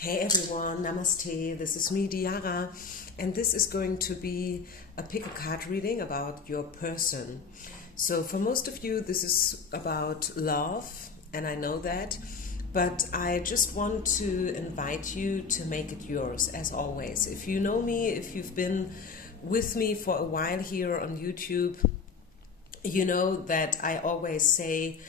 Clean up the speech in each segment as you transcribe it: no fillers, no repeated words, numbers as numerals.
Hey everyone, namaste, this is me, Diara, and this is going to be a pick a card reading about your person. So for most of you, this is about love, and I know that, but I just want to invite you to make it yours, as always. If you know me, if you've been with me for a while here on YouTube, you know that I always say,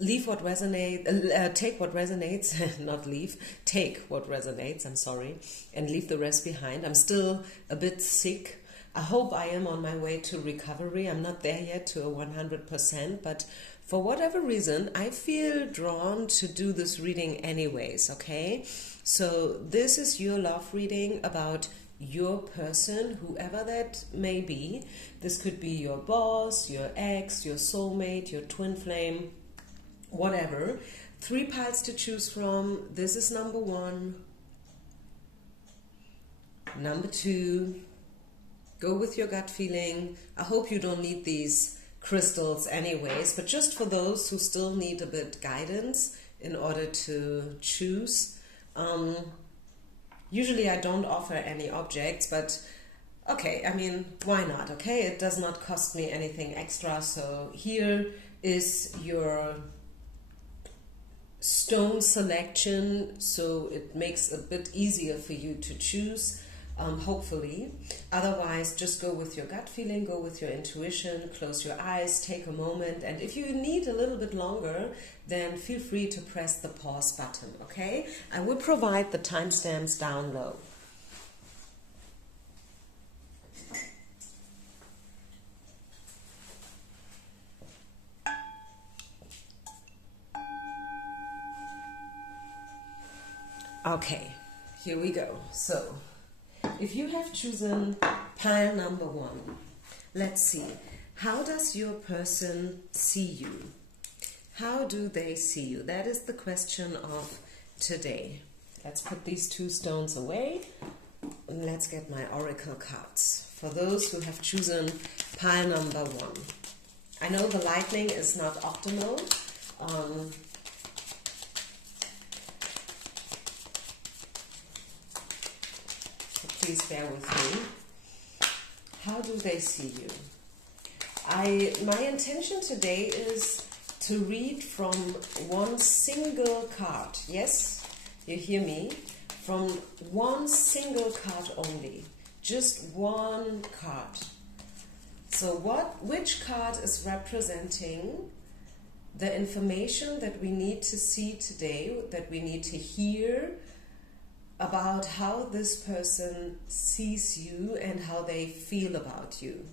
leave what resonates, take what resonates, not leave, take what resonates, I'm sorry, and leave the rest behind. I'm still a bit sick. I hope I am on my way to recovery. I'm not there yet to a 100%, but for whatever reason, I feel drawn to do this reading anyways, okay? So this is your love reading about your person, whoever that may be. This could be your boss, your ex, your soulmate, your twin flame, whatever. 3 piles to choose from. This is number 1. Number 2. Go with your gut feeling. I hope you don't need these crystals anyways, but just for those who still need a bit guidance in order to choose. Usually I don't offer any objects, but okay, I mean, why not, okay? It does not cost me anything extra, so here is your stone selection, so it makes it a bit easier for you to choose, hopefully. Otherwise, just go with your gut feeling, go with your intuition, close your eyes, take a moment, and if you need a little bit longer, then feel free to press the pause button, okay? I will provide the timestamps down low. Okay, here we go. So, if you have chosen pile number 1, let's see. How does your person see you? How do they see you? That is the question of today. Let's put these 2 stones away. And let's get my oracle cards. For those who have chosen pile number 1. I know the lighting is not optimal. Please bear with me. How do they see you? My intention today is to read from one single card. Yes, you hear me? From one single card only. Just one card. So which card is representing the information that we need to see today, that we need to hear about how this person sees you and how they feel about you?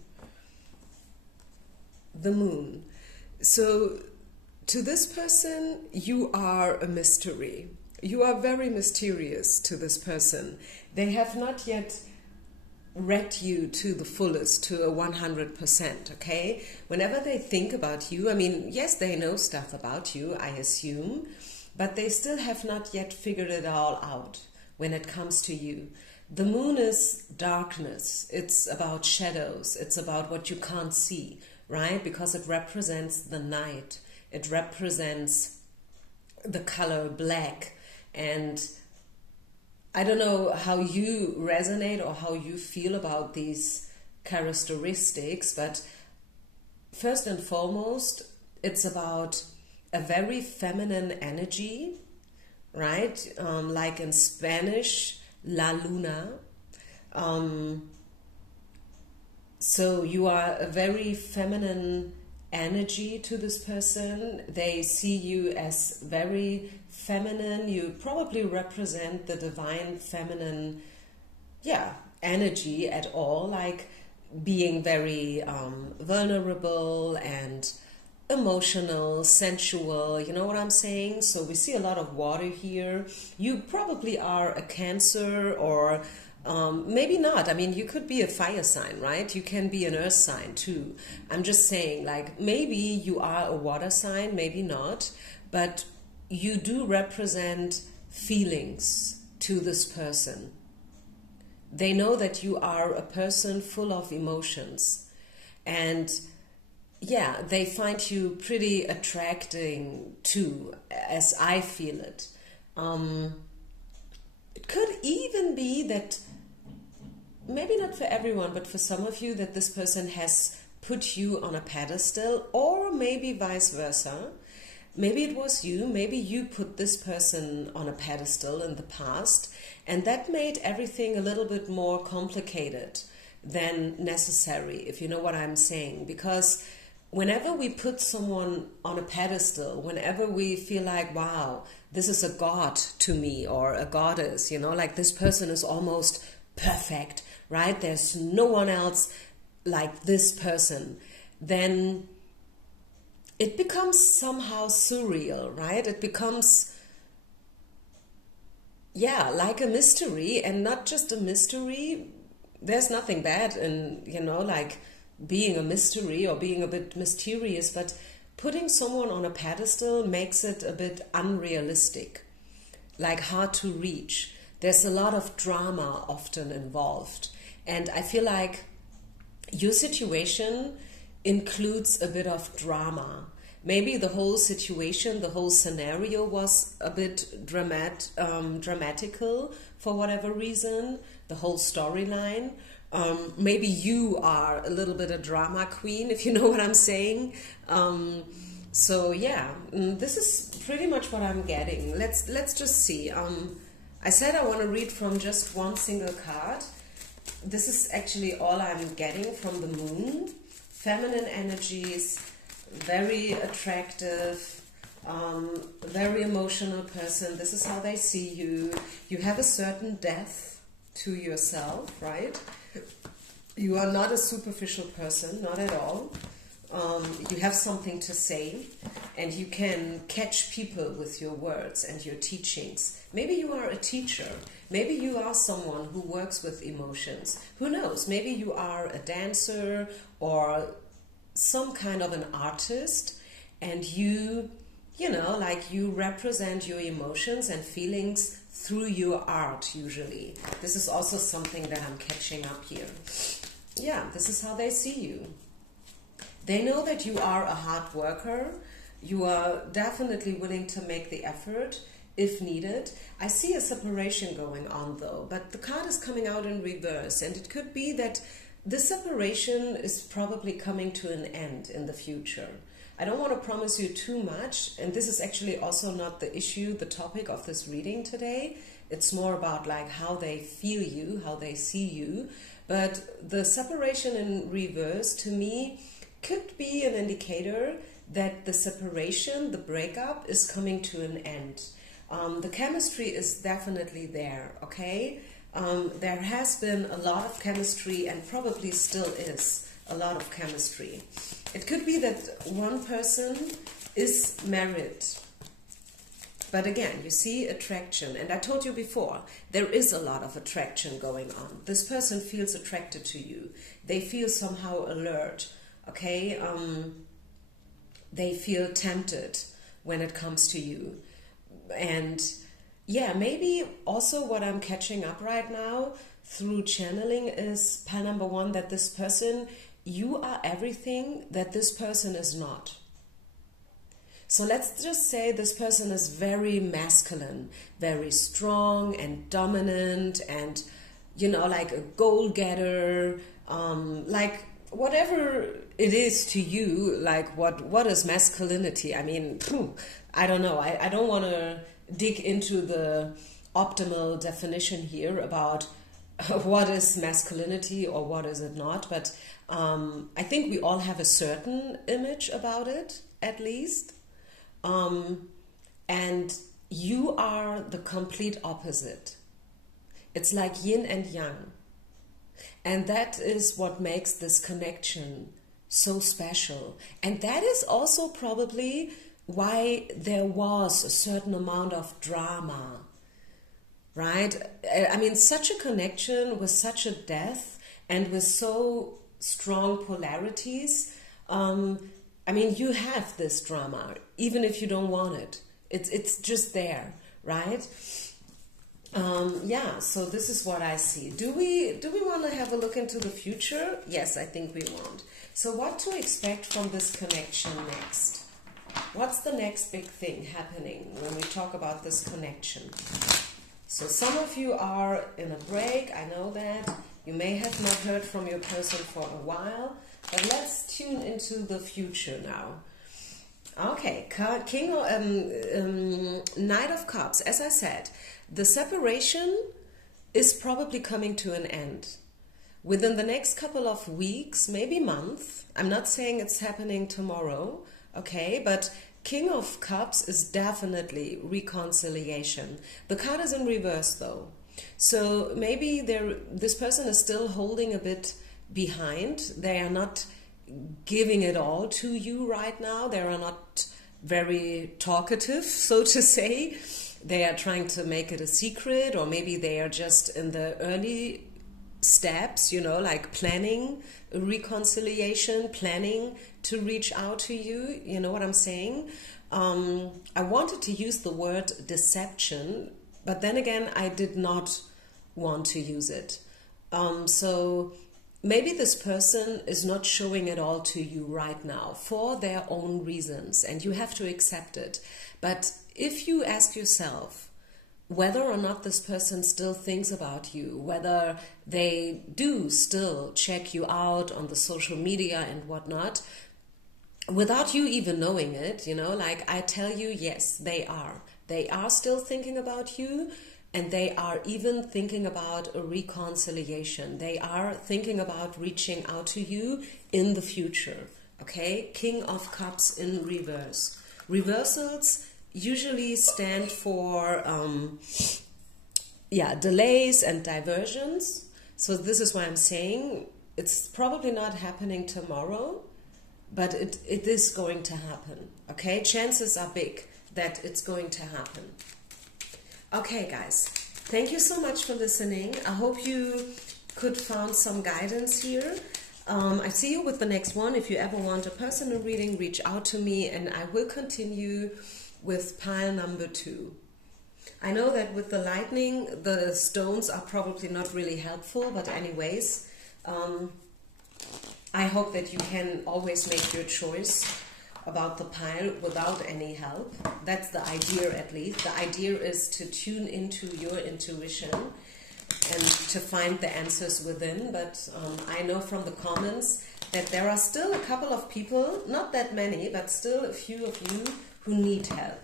The moon. So to this person, you are a mystery. You are very mysterious to this person. They have not yet read you to the fullest, to a 100%, okay? Whenever they think about you, I mean, yes, they know stuff about you, I assume, but they still have not yet figured it all out. When it comes to you, the moon is darkness. It's about shadows. It's about what you can't see, right? Because it represents the night. It represents the color black. And I don't know how you resonate or how you feel about these characteristics, but first and foremost, it's about a very feminine energy, right? Like in Spanish, la luna. So you are a very feminine energy to this person. They see you as very feminine. You probably represent the divine feminine, energy at all, like being very vulnerable and emotional, sensual, you know what I'm saying? So we see a lot of water here. You probably are a Cancer, or maybe not. I mean, you could be a fire sign, right? You can be an earth sign too. I'm just saying, like, maybe you are a water sign, maybe not, but you do represent feelings to this person. They know that you are a person full of emotions, and yeah, they find you pretty attracting too, as I feel it. even be that, maybe not for everyone, but for some of you, that this person has put you on a pedestal, or maybe vice versa. Maybe it was you, maybe you put this person on a pedestal in the past, and that made everything a little bit more complicated than necessary, if you know what I'm saying. Because whenever we put someone on a pedestal, whenever we feel like, wow, this is a god to me, or a goddess, you know, like this person is almost perfect, right? There's no one else like this person, then it becomes somehow surreal, right? It becomes, yeah, like a mystery, and not just a mystery. There's nothing bad in, you know, like being a mystery or being a bit mysterious, but putting someone on a pedestal makes it a bit unrealistic, like hard to reach. There's a lot of drama often involved. And I feel like your situation includes a bit of drama. Maybe the whole situation, the whole scenario was a bit dramatical for whatever reason, the whole storyline. Maybe you are a little bit a drama queen, if you know what I'm saying. So yeah, this is pretty much what I'm getting. Let's just see. I said I want to read from just one single card. This is actually all I'm getting from the moon. Feminine energies, very attractive, very emotional person. This is how they see you. You have a certain depth to yourself, right? You are not a superficial person, not at all. You have something to say, and you can catch people with your words and your teachings. Maybe you are a teacher. Maybe you are someone who works with emotions. Who knows? Maybe you are a dancer or some kind of an artist, and you know, like you represent your emotions and feelings through your art usually. This is also something that I'm catching up here. Yeah, this is how they see you. They know that you are a hard worker. You are definitely willing to make the effort if needed. I see a separation going on though, but the card is coming out in reverse, and it could be that this separation is probably coming to an end in the future. I don't want to promise you too much, and this is actually also not the issue, the topic of this reading today. It's more about like how they feel you, how they see you. But the separation in reverse to me could be an indicator that the separation, the breakup, is coming to an end. The chemistry is definitely there, okay? There has been a lot of chemistry, and probably still is a lot of chemistry. It could be that one person is married. But again, you see attraction. And I told you before, there is a lot of attraction going on. This person feels attracted to you. They feel somehow alert, okay? They feel tempted when it comes to you. And yeah, maybe also what I'm catching up right now through channeling is pile number one, that this person, you are everything that this person is not. So let's just say this person is very masculine, very strong and dominant, and, you know, like a goal-getter, like whatever it is to you, like what is masculinity? I mean, I don't know. I don't want to dig into the optimal definition here about what is masculinity or what is it not, but I think we all have a certain image about it, at least. And you are the complete opposite. It's like yin and yang. And that is what makes this connection so special. And that is also probably why there was a certain amount of drama, right? I mean, such a connection with such a depth and with so strong polarities. I mean, you have this drama, even if you don't want it. It's just there, right? Yeah, so this is what I see. Do we want to have a look into the future? Yes, I think we want. So what to expect from this connection next? What's the next big thing happening when we talk about this connection? So some of you are in a break, I know that. You may have not heard from your person for a while, but let's tune into the future now. Okay, Knight of Cups. As I said, the separation is probably coming to an end. Within the next couple of weeks, maybe month. I'm not saying it's happening tomorrow, okay, but King of Cups is definitely reconciliation. The card is in reverse though. So maybe this person is still holding a bit behind. They are not giving it all to you right now. They are not very talkative, so to say. They are trying to make it a secret, or maybe they are just in the early steps, you know, like planning a reconciliation, planning to reach out to you. You know what I'm saying? I wanted to use the word deception, but then again, I did not want to use it. So maybe this person is not showing it all to you right now for their own reasons, and you have to accept it. But if you ask yourself whether or not this person still thinks about you, whether they do still check you out on the social media and whatnot, without you even knowing it, you know, like I tell you, yes, they are. They are still thinking about you, and they are even thinking about a reconciliation. They are thinking about reaching out to you in the future, okay? King of Cups in reverse. Reversals usually stand for delays and diversions. So this is why I'm saying it's probably not happening tomorrow, but it is going to happen, okay? Chances are big that it's going to happen. Okay, guys, thank you so much for listening. I hope you could find some guidance here. I see you with the next one. If you ever want a personal reading, reach out to me, and I will continue with pile number 2. I know that with the lightning, the stones are probably not really helpful, but anyways, I hope that you can always make your choice about the pile without any help. That's the idea, at least. The idea is to tune into your intuition and to find the answers within. But I know from the comments that there are still a couple of people, not that many, but still a few of you who need help.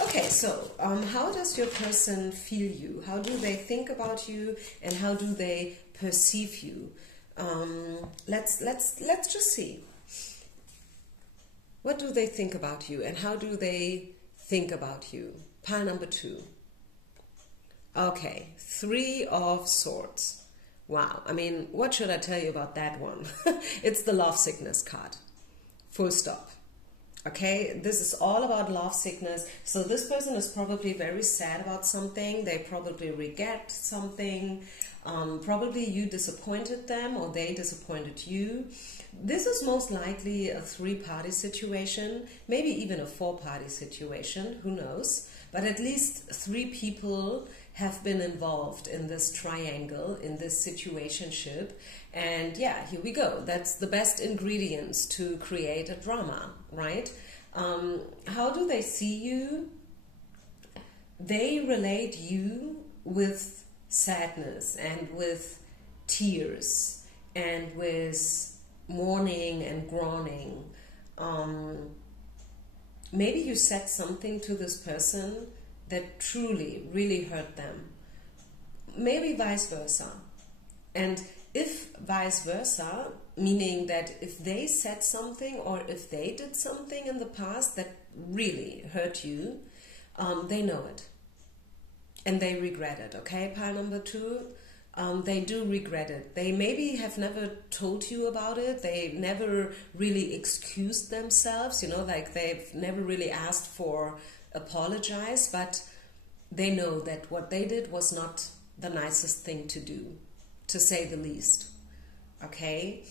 Okay, so how does your person feel you? How do they think about you, and how do they perceive you? Let's just see. What do they think about you, and how do they think about you? Pile number 2. Okay, 3 of Swords. Wow, I mean, what should I tell you about that one? It's the love sickness card. Full stop. Okay, this is all about love sickness. So this person is probably very sad about something. They probably regret something. Probably you disappointed them, or they disappointed you. This is most likely a 3-party situation, maybe even a 4-party situation, who knows. But at least 3 people have been involved in this triangle, in this situationship. And yeah, here we go. That's the best ingredients to create a drama, right? How do they see you? They relate you with sadness and with tears and with mourning and groaning. Maybe you said something to this person that truly, really hurt them. Maybe vice versa. And if vice versa, meaning that if they said something or if they did something in the past that really hurt you, they know it. And they regret it, okay? Pile number 2, they do regret it. They maybe have never told you about it. They never really excused themselves, you know, like they've never really asked for apologize, but they know that what they did was not the nicest thing to do, to say the least, okay?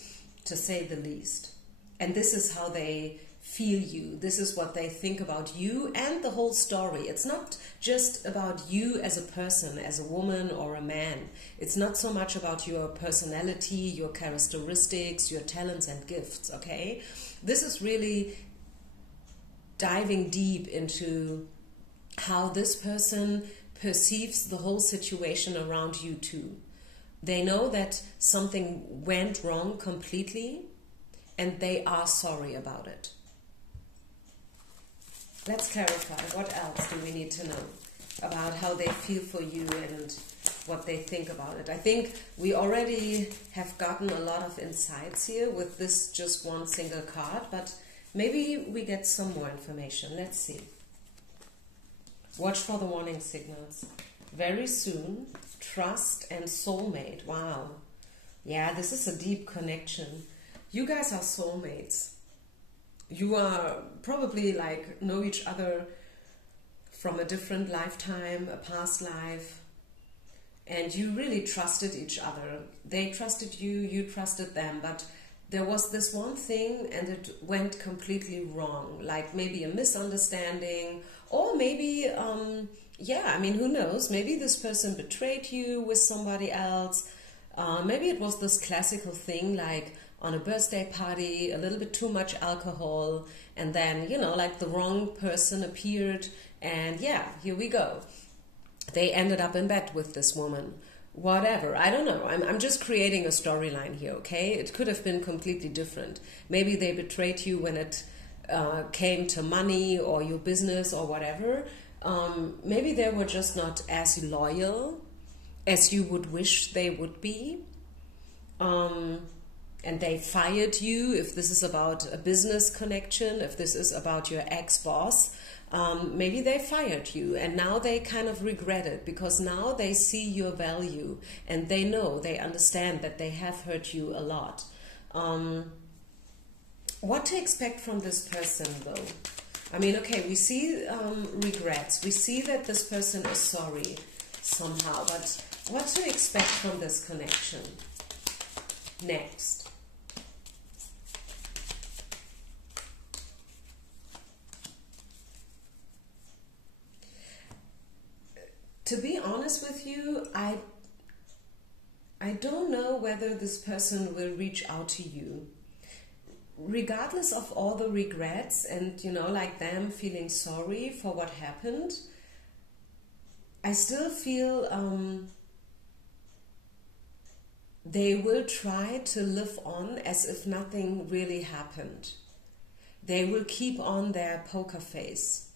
To say the least. And this is how they feel you. This is what they think about you and the whole story. It's not just about you as a person, as a woman or a man. It's not so much about your personality, your characteristics, your talents and gifts, okay? This is really diving deep into how this person perceives the whole situation around you too. They know that something went wrong completely, and they are sorry about it. Let's clarify, what else do we need to know about how they feel for you and what they think about it? I think we already have gotten a lot of insights here with this just one single card, but maybe we get some more information. Let's see. Watch for the warning signals. Very soon, trust and soulmate. Wow. Yeah, this is a deep connection. You guys are soulmates. You are probably like know each other from a different lifetime, a past life, and you really trusted each other. They trusted you, you trusted them, but there was this one thing and it went completely wrong, like maybe a misunderstanding, or maybe, yeah, I mean, who knows, maybe this person betrayed you with somebody else. Maybe it was this classical thing, like on a birthday party, a little bit too much alcohol, and then, you know, like the wrong person appeared, and yeah, here we go. They ended up in bed with this woman. Whatever, I don't know. I'm just creating a storyline here, okay? It could have been completely different. Maybe they betrayed you when it came to money or your business or whatever. Maybe they were just not as loyal as you would wish they would be. And they fired you, if this is about a business connection, if this is about your ex-boss. Maybe they fired you and now they kind of regret it because now they see your value and they know, they understand that they have hurt you a lot. What to expect from this person though? I mean, okay, we see regrets. We see that this person is sorry somehow, but what to expect from this connection? Next. To be honest with you, I don't know whether this person will reach out to you. Regardless of all the regrets and, you know, like them feeling sorry for what happened, I still feel they will try to live on as if nothing really happened. They will keep on their poker face.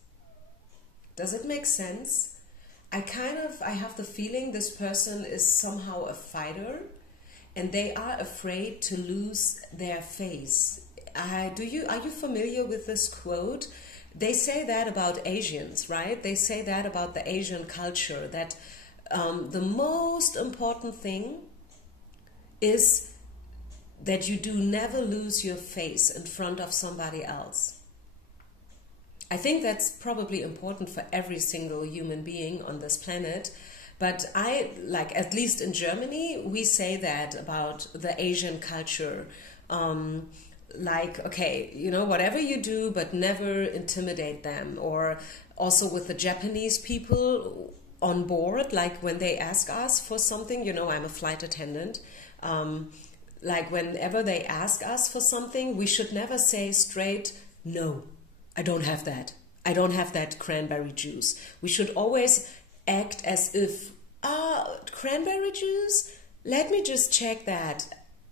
Does it make sense? I have the feeling this person is somehow a fighter and they are afraid to lose their face. Are you familiar with this quote? They say that about Asians, right? They say that about the Asian culture, that the most important thing is that you do never lose your face in front of somebody else. I think that's probably important for every single human being on this planet. But at least in Germany, we say that about the Asian culture. Okay, you know, whatever you do, but never intimidate them. Or also with the Japanese people on board, like when they ask us for something, you know, I'm a flight attendant. Like whenever they ask us for something, we should never say straight, no. I don't have that. I don't have that cranberry juice. We should always act as if, cranberry juice? Let me just check that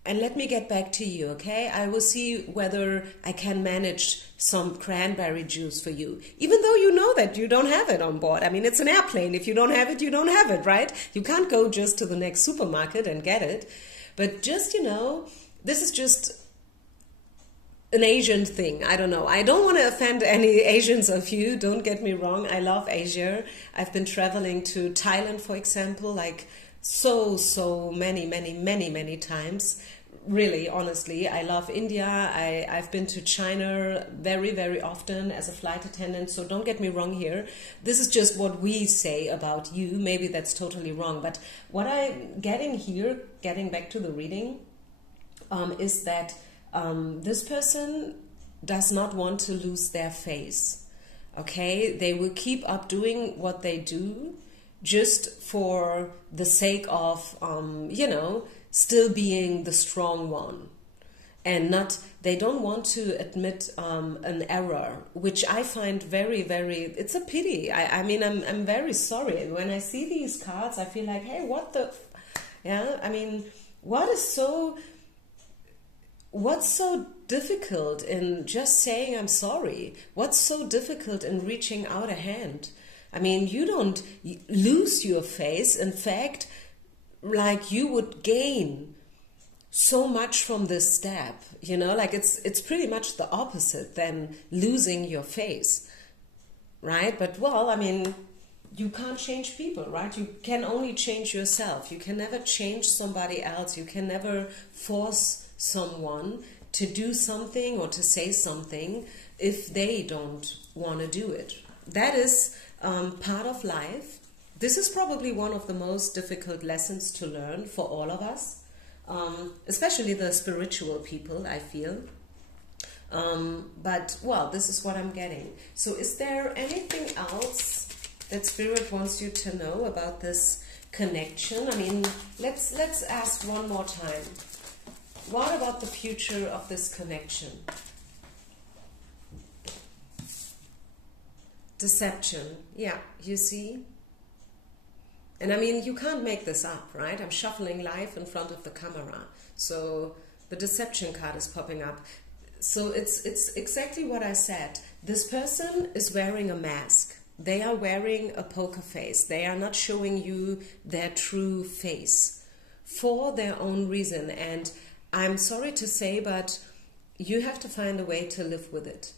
and let me get back to you, okay? I will see whether I can manage some cranberry juice for you. Even though you know that you don't have it on board. I mean, it's an airplane. If you don't have it, you don't have it, right? You can't go just to the next supermarket and get it. But just, you know, this is just an Asian thing. I don't know. I don't want to offend any Asians of you. Don't get me wrong. I love Asia. I've been traveling to Thailand, for example, like so many times. Really, honestly, I love India. I've been to China very often as a flight attendant. So don't get me wrong here. This is just what we say about you. Maybe that's totally wrong. But what I'm getting here, getting back to the reading, is that this person does not want to lose their face, okay? They will keep up doing what they do just for the sake of, you know, still being the strong one. and they don't want to admit an error, which I find very, very, it's a pity. I mean, I'm very sorry. When I see these cards, I feel like, hey, what the, yeah, I mean, what's so difficult in just saying I'm sorry? What's so difficult in reaching out a hand? I mean, you don't lose your face. In fact, like, you would gain so much from this step, you know, like it's pretty much the opposite than losing your face, right? But, well, I mean, you can't change people, right? You can only change yourself. You can never change somebody else. You can never force someone to do something or to say something if they don't want to do it. That is part of life. This is probably one of the most difficult lessons to learn for all of us, especially the spiritual people, I feel. But, well, this is what I'm getting. So is there anything else that Spirit wants you to know about this connection? I mean, let's ask one more time. What about the future of this connection? Deception. Yeah, you see? And I mean, you can't make this up, right? I'm shuffling live in front of the camera. So the deception card is popping up. So it's exactly what I said. This person is wearing a mask. They are wearing a poker face. They are not showing you their true face for their own reason. And I'm sorry to say, but you have to find a way to live with it.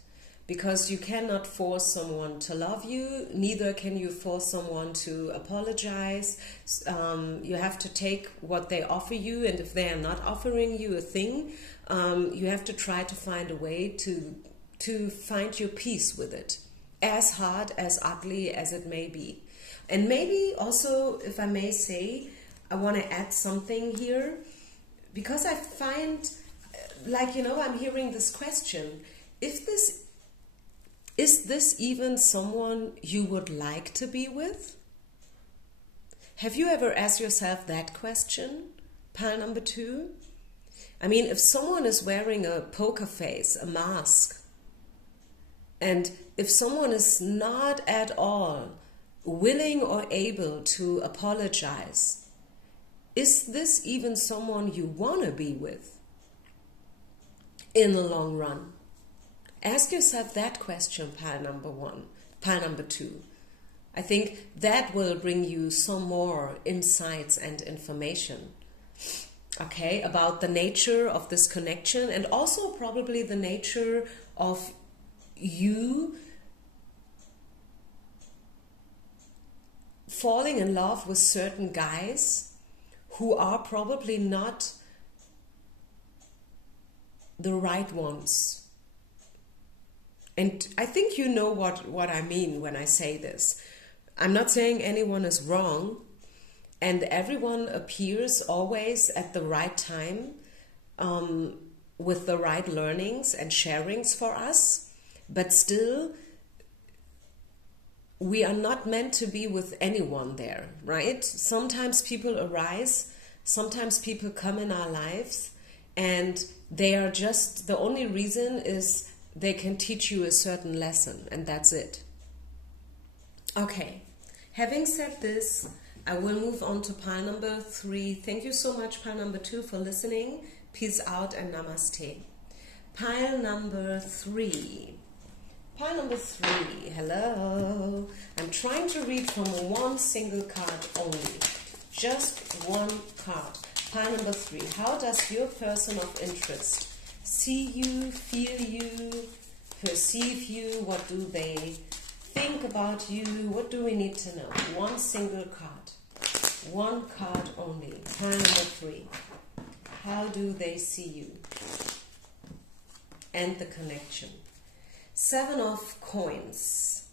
Because you cannot force someone to love you, neither can you force someone to apologize. You have to take what they offer you, and if they are not offering you a thing, you have to try to find a way to find your peace with it, as hard, as ugly as it may be. And maybe also, if I may say, I want to add something here, because I find, like, you know, I'm hearing this question, is this even someone you would like to be with? Have you ever asked yourself that question, pile number 2? I mean, if someone is wearing a poker face, a mask, and if someone is not at all willing or able to apologize, is this even someone you want to be with in the long run? Ask yourself that question, pile number 1, pile number 2. I think that will bring you some more insights and information, okay, about the nature of this connection, and also probably the nature of you falling in love with certain guys who are probably not the right ones. And I think you know what I mean when I say this. I'm not saying anyone is wrong, and everyone appears always at the right time with the right learnings and sharings for us, but still we are not meant to be with anyone there, right? Sometimes people arise, sometimes people come in our lives, and they are just, the only reason is they can teach you a certain lesson, and that's it. Okay, having said this, I will move on to pile number 3. Thank you so much, pile number 2, for listening. Peace out and namaste. Pile number 3. Pile number 3, hello. I'm trying to read from one single card only. Just one card. Pile number 3. How does your person of interest see you, feel you, perceive you? What do they think about you? What do we need to know? One single card. One card only. Pile number 3. How do they see you? And the connection. 7 of coins.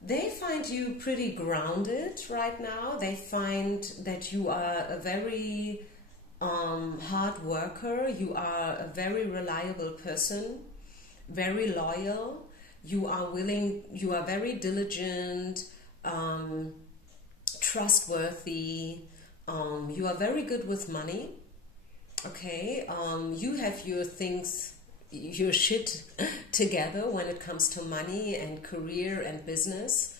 They find you pretty grounded right now. They find that you are a very hard worker. You are a very reliable person, very loyal. You are willing, you are very diligent, trustworthy. You are very good with money. Okay, you have your things, your shit together when it comes to money and career and business.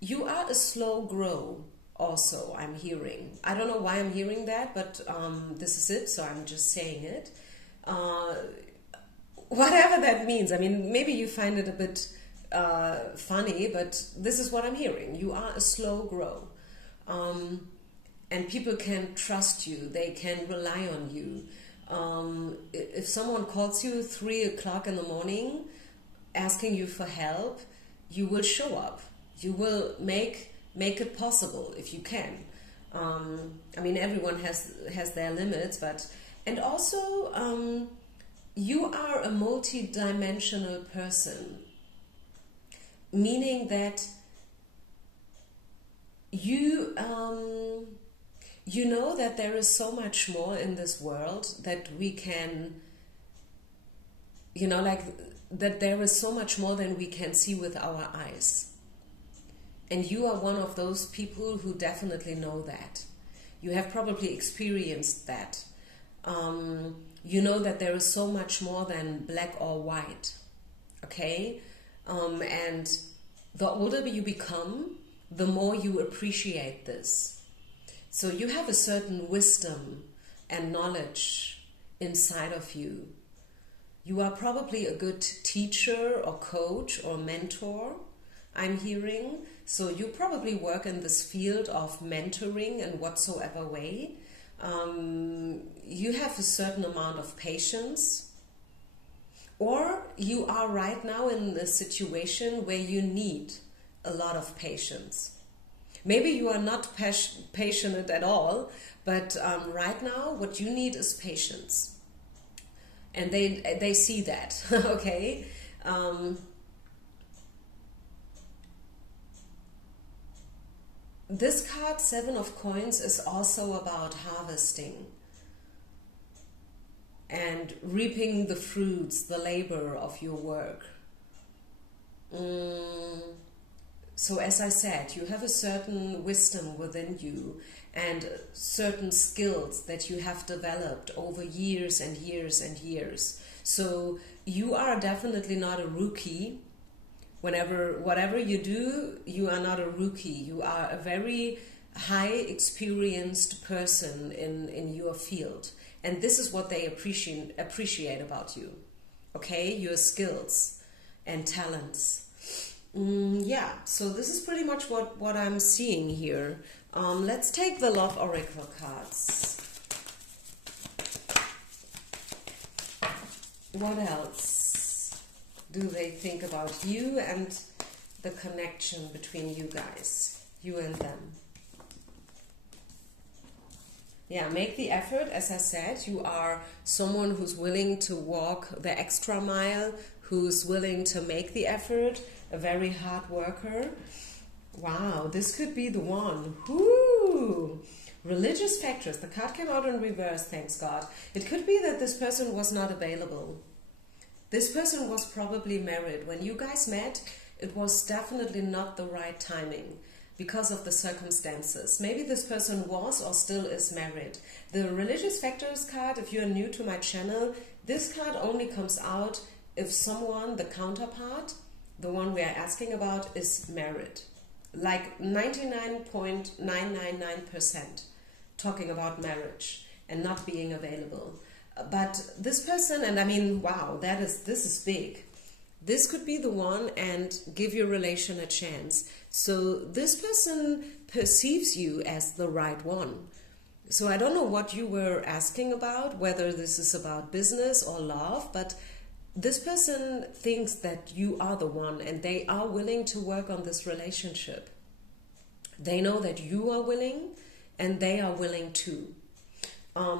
You are a slow grow also, I'm hearing. I don't know why I'm hearing that, but this is it, so I'm just saying it. Whatever that means. I mean, maybe you find it a bit funny, but this is what I'm hearing. You are a slow grow. And people can trust you. They can rely on you. If someone calls you 3 o'clock in the morning asking you for help, you will show up. You will make it possible if you can. I mean, everyone has their limits, but and also you are a multi-dimensional person, meaning that you know that there is so much more in this world that we can, like that there is so much more than we can see with our eyes. And you are one of those people who definitely know that. You have probably experienced that. You know that there is so much more than black or white. Okay? And the older you become, the more you appreciate this. So you have a certain wisdom and knowledge inside of you. You are probably a good teacher or coach or mentor, I'm hearing. So you probably work in this field of mentoring in whatsoever way. You have a certain amount of patience. Or you are right now in a situation where you need a lot of patience. Maybe you are not passionate at all, but right now what you need is patience. And they see that, okay? This card, 7 of Coins, is also about harvesting and reaping the fruits, the labor of your work. So as I said, you have a certain wisdom within you and certain skills that you have developed over years and years and years. So you are definitely not a rookie. Whatever you do, you are not a rookie. You are a very high experienced person in your field. And this is what they appreciate about you. Okay? Your skills and talents. Yeah, so this is pretty much what I'm seeing here. Let's take the Love Oracle cards. What else do they think about you and the connection between you guys, you and them? Yeah, make the effort. As I said, you are someone who's willing to walk the extra mile, who's willing to make the effort, a very hard worker. Wow, this could be the one. Whoo! Religious factors. The card came out in reverse, thanks God. It could be that this person was not available. This person was probably married. When you guys met, it was definitely not the right timing because of the circumstances. Maybe this person was or still is married. The religious factors card, if you're new to my channel, this card only comes out if someone, the counterpart, the one we are asking about, is married. Like 99.999% talking about marriage and not being available. But this person, and I mean, wow, this is big. This could be the one and give your relation a chance. So this person perceives you as the right one. So I don't know what you were asking about, whether this is about business or love, but this person thinks that you are the one and they are willing to work on this relationship. They know that you are willing and they are willing too.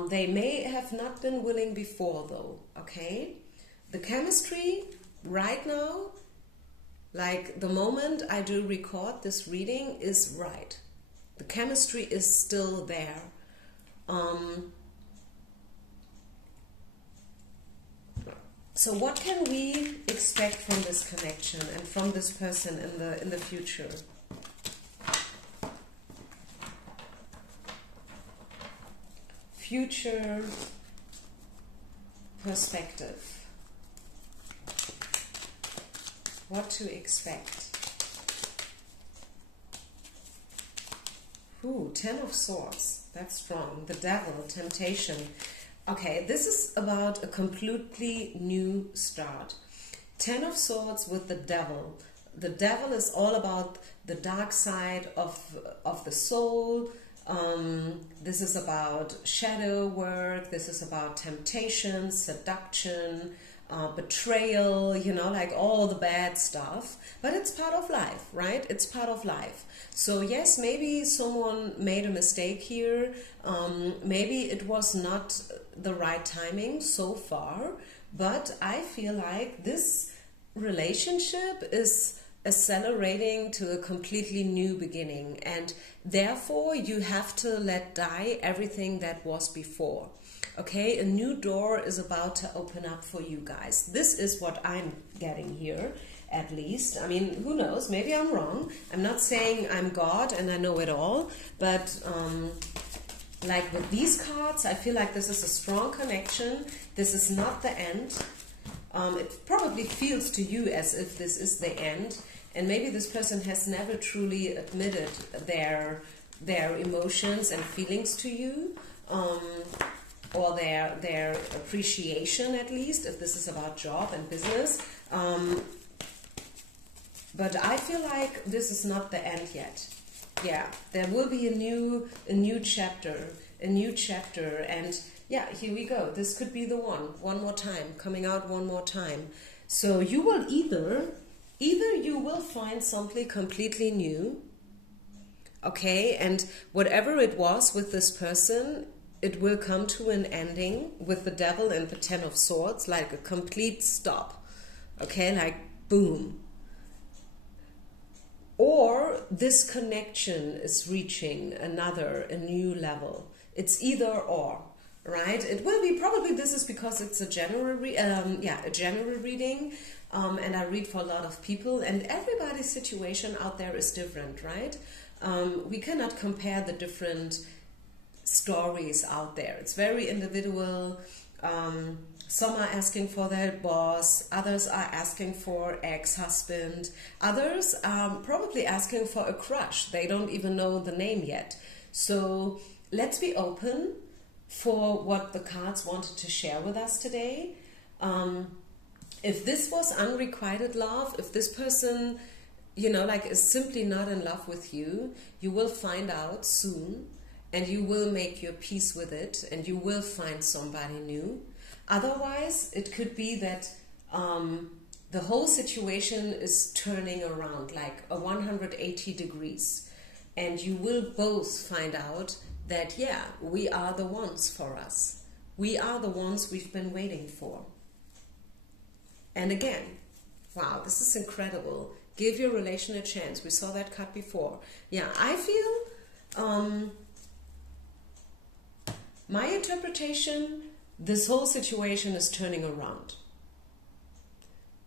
They may have not been willing before though, okay? The chemistry right now, like the moment I do record this reading, is right. The chemistry is still there. So what can we expect from this connection and from this person in the future? future perspective. What to expect. Ooh, Ten of Swords. That's strong. The Devil, temptation. Okay, this is about a completely new start. Ten of Swords with the Devil. The Devil is all about the dark side of the soul. This is about shadow work. This is about temptation, seduction, betrayal, you know, like all the bad stuff. But it's part of life, right? It's part of life. So yes, maybe someone made a mistake here. Maybe it was not the right timing so far. But I feel like this relationship is accelerating to a completely new beginning, and therefore you have to let die everything that was before. Okay, a new door is about to open up for you guys. This is what I'm getting here, at least. I mean, who knows, maybe I'm wrong. I'm not saying I'm God and I know it all, but like with these cards, I feel like this is a strong connection. This is not the end. It probably feels to you as if this is the end, and maybe this person has never truly admitted their emotions and feelings to you, or their appreciation, at least, if this is about job and business. But I feel like this is not the end yet. Yeah, there will be a new chapter, and yeah, here we go. This could be the one more time, coming out one more time. So you will either you will find something completely new, okay, and whatever it was with this person, it will come to an ending with the Devil and the Ten of Swords, like a complete stop, okay, like boom. Or this connection is reaching a new level. It's either or. Right? It will be probably, this is because it's a general reading, and I read for a lot of people, and everybody's situation out there is different, right? We cannot compare the different stories out there. It's very individual. Some are asking for their boss, others are asking for ex-husband, others are probably asking for a crush. They don't even know the name yet. So let's be open for what the cards wanted to share with us today. If this was unrequited love, if this person, you know, like is simply not in love with you, you will find out soon, and you will make your peace with it, and you will find somebody new. Otherwise, it could be that the whole situation is turning around like a 180 degrees, and you will both find out that, yeah, we are the ones for us. We are the ones we've been waiting for. And again, wow, this is incredible. Give your relation a chance. We saw that card before. Yeah, I feel, my interpretation, this whole situation is turning around.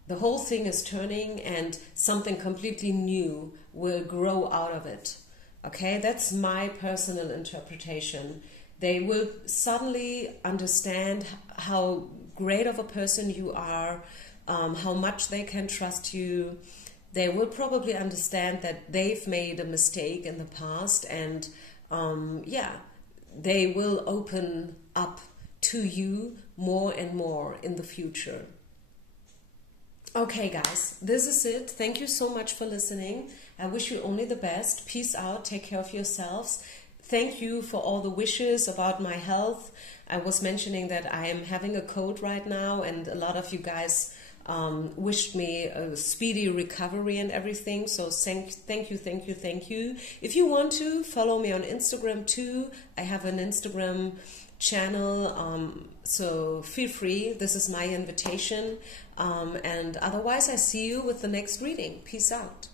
The whole thing is turning, and something completely new will grow out of it. Okay, that's my personal interpretation. They will suddenly understand how great of a person you are, how much they can trust you. They will probably understand that they've made a mistake in the past, and yeah, they will open up to you more and more in the future. Okay, guys, this is it. Thank you so much for listening. I wish you only the best. Peace out. Take care of yourselves. Thank you for all the wishes about my health. I was mentioning that I am having a cold right now, and a lot of you guys wished me a speedy recovery and everything. So thank you. If you want to, follow me on Instagram too. I have an Instagram channel, so feel free. This is my invitation. And otherwise, I see you with the next reading. Peace out.